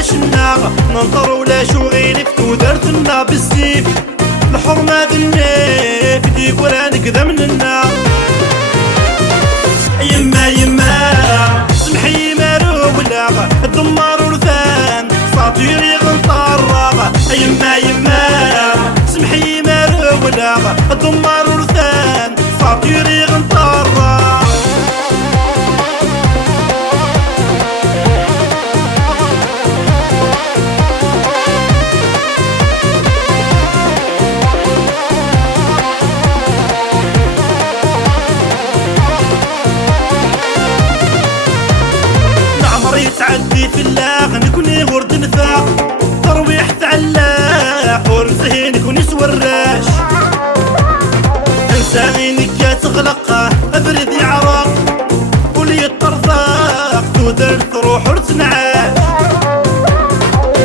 عشنا ننطر ولا شو غير ودرتنا بالسيف الحرمة ذني في ديك ولا نكذا مننا يما يما سمحي مارو ولا الدمار ورثان ساطيري غنطر يما يما سمحي مارو ولا الدمار ورثان ساطيري غنطر تعدي في اللاغ نكوني ورد نفاق ترويح تعلاق ورزهي نكوني سوراش انسى عينك تغلق ابردي عراق ولي الطرزاق تودر تروح ورتنعاش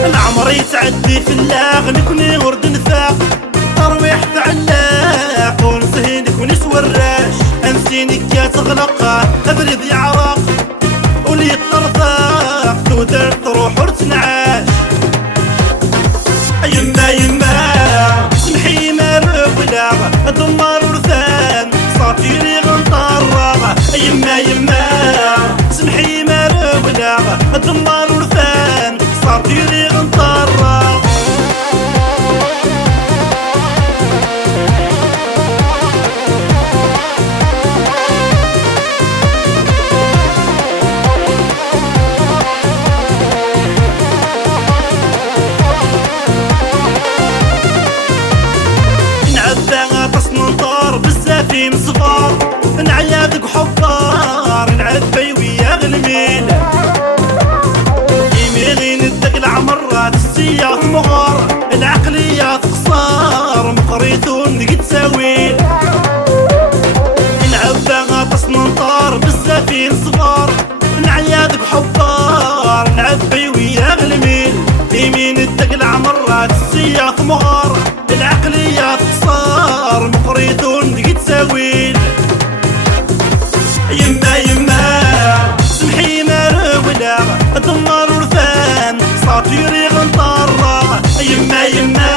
العمر يتعدي في اللاغ نكوني ورد نفاق ترويح تعلاق ورزهي نكوني سوراش انسينك تغلق ابردي عراق ولي الطرزاق تودر تروح ورتنعاش يما يما سمحي مارو ولا الدمار ورثان ساطيري غنطر يما يما سمحي مارو ولا الدمار ورثان ساطيري غنطر بزافي من صفار نعيادك حبار نعبي ويا غلمين يميغي ندق العمرات السياف مغار العقليات قصار مقريتون نقد ساوين نعبا غطس ننطار بزافي من صفار نعيادك حبار نعبي ويا غلمين يمين ندق العمرات السياف مغار العقليات قصار مقريتون نقد ساوين يما يما سمحي مارو ولا الدمار ورثان ساطيري غنطر يما يما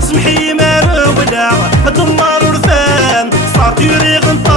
سمحي مارو ولا الدمار ورثان ساطيري غنطر